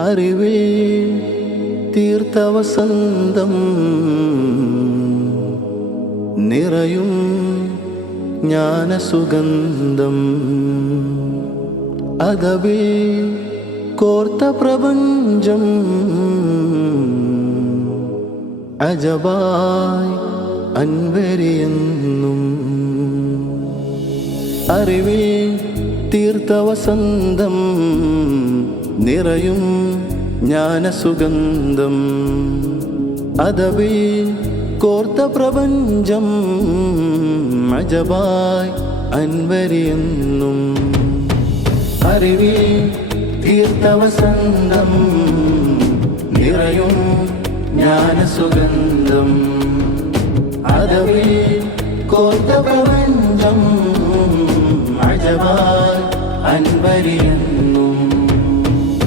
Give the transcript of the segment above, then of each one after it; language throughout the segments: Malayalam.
അറിവിൽ തീർത്ത വസന്തം നിറയും ജ്ഞാനസുഗന്ധം അതവിൽ കോർത്ത പ്രപഞ്ചം അജബായി അൻവരിയെന്നും അറിവിൽ തീർത്ത വസന്തം നിറയും ജ്ഞാനസുഗന്ധം അതവിൽ കോർത്ത പ്രപഞ്ചം അജബായി അൻവരിയെന്നും അറിവിൽ തീർത്ത വസന്തം നിറയും ജ്ഞാനസുഗന്ധം അതവിൽ കോർത്ത പ്രപഞ്ചം അജബായി അൻവരിയെന്നും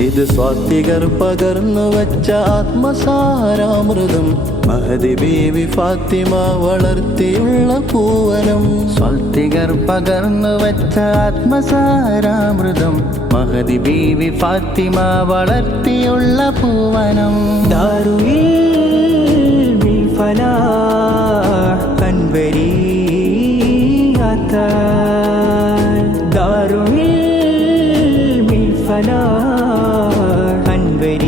ഇത് സ്വാത്വികർ പകർന്നു വച്ച ആത്മസാരാമൃതം മഹദി ബീവി ഫാത്തിമ വളർത്തിയുള്ള പൂവനം സ്വാത്വികർ പകർന്നു വച്ച ആത്മസാരാമൃതം മഹദി ബീവി ഫാത്തിമ വളർത്തിയുള്ള പൂവനം ദാറുൽ ഇൽമി ഫലാഹ് അൻവരിയാത്ത ദാറുൽ ഇൽമി ഫലാഹ് അൻവരിയാത്ത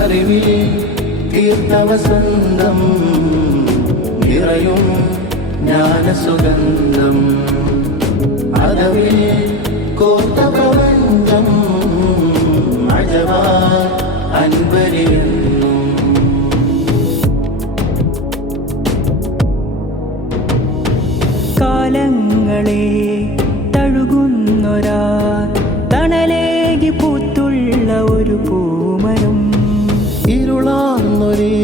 അറിവിൽ തീർത്ത വസന്തം നിറയും ജ്ഞാനസുഗന്ധം അതവിൽ കോർത്ത പ്രപഞ്ചം അജബായി അൻവരിയെന്നും കാലങ്ങളെ തഴുകുന്നൊരാ തണലേകി പൂത്തുള്ള ഒരു പൂമരം ഇരുളാർന്നൊരേ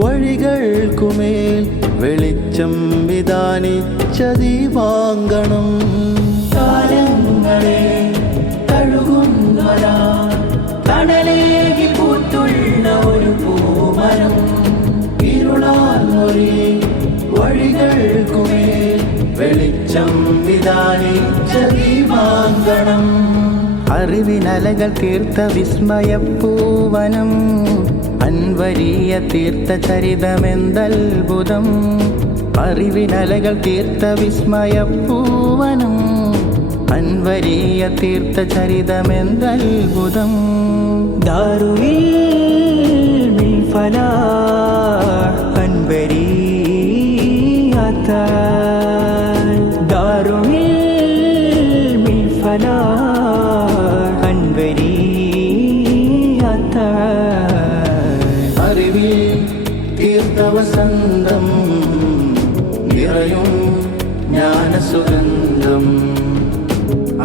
വഴികൾക്കുമേൽ വെളിച്ചം വിധാനിച്ച ദീപാങ്കണം കാലങ്ങളെ തഴുകുന്നൊരാ തണലേകി പൂത്തുള്ള ഒരു പൂമരം ഇരുളാർന്നൊരേ വഴികൾക്കുമേൽ വെളിച്ചം വിധാനിച്ച ദീപാങ്കണം അറിവിനലകൾ തീർത്ത വിസ്മയപ്പൂവനം അൻവരീയ തീർത്ത ചരിതമെന്തത്ഭുതം അറിവിനലകൾ തീർത്ത വിസ്മയപ്പൂവനം അൻവരീയ തീർത്ത ചരിതമെന്തത്ഭുതം ദാറുൽ ഇൽമി ഫലാഹ് അൻവരിയാത്ത ദാറുൽ ഇൽമി ഫലാഹ് അൻവരിയാത്ത അറിവിൽ തീർത്ത വസന്തം നിറയും ജ്ഞാനസുഗന്ധം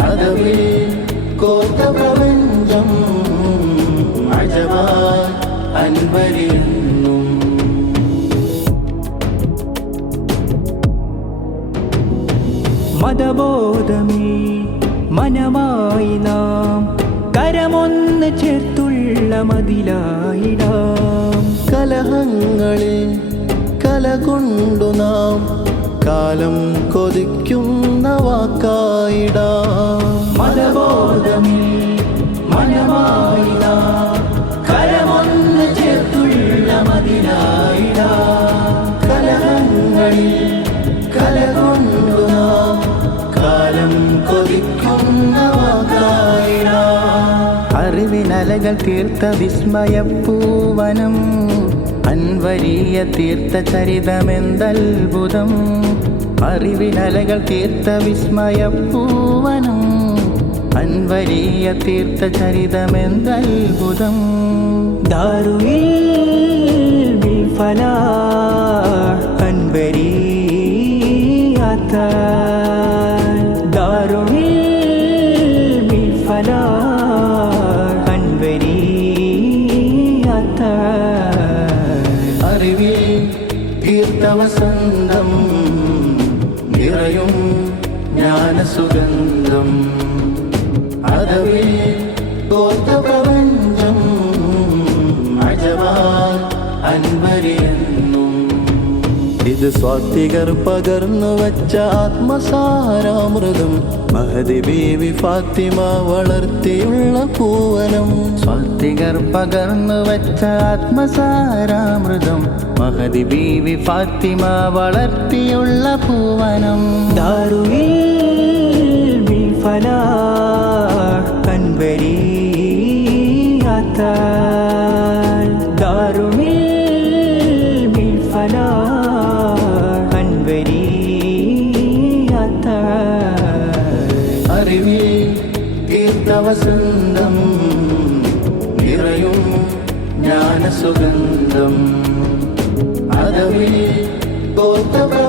അതവിൽ കോർത്ത പ്രപഞ്ചം അജബായി അൻവരിയെന്നും മതബോധമേ മനമായി നാം കരമൊന്ന് ചേർത്തുള്ള മതിലായിടാം കലഹങ്ങളെ കല കൊണ്ടു നാം കാലം കൊതിക്കുന്ന വാക്കായിടാം മതബോധമേ മനമായി നാം കരമൊന്ന് ചേർത്തുള്ള മതിലായിടാം കലഹങ്ങളിൽ കല കൊണ്ടു നാം കാലം കൊതിക്കുന്ന വാക്കായിടാം അറിവിനലകൾ തീർത്ത വിസ്മയപ്പൂവനം അൻവരീയ തീർത്ത ചരിതമെന്തത്ഭുതം അറിവിനലകൾ തീർത്ത വിസ്മയപ്പൂവനം അൻവരീയ തീർത്ത ചരിതമെന്തത്ഭുതം ദാറുൽ ഇൽമി ഫലാഹ് അൻവരിയാത്ത ദാറുൽ ഇൽമി ഫലാഹ് അൻവരിയാത്ത അറിവിൽ തീർത്ത വസന്തം നിറയും ജ്ഞാനസുഗന്ധം അതവിൽ കോർത്ത പ്രപഞ്ചം അജബായി അൻവരിയെന്നും ഇത് സ്വാത്വികർ പകർന്നു വച്ച ആത്മസാരാമൃതം, മഹദി ബീവി ഫാത്തിമ വളർത്തിയുള്ള പൂവനം. സ്വാത്വികർ പകർന്നു വച്ച ആത്മസാരാമൃതം, മഹദി ബീവി ഫാത്തിമ വളർത്തിയുള്ള പൂവനം. ദാറുൽ ഇൽമി ഫലാഹ് അൻവരിയാത്താൽ, ദാറുൽ ഇൽമി ഫലാഹ് അൻവരിയാത്താൽ. അറിവിൽ തീർത്ഥവസന്തം നിറയും ജ്ഞാനസുഗന്ധം, അതവിൽ ഗോത്രപ്രപഞ്ചം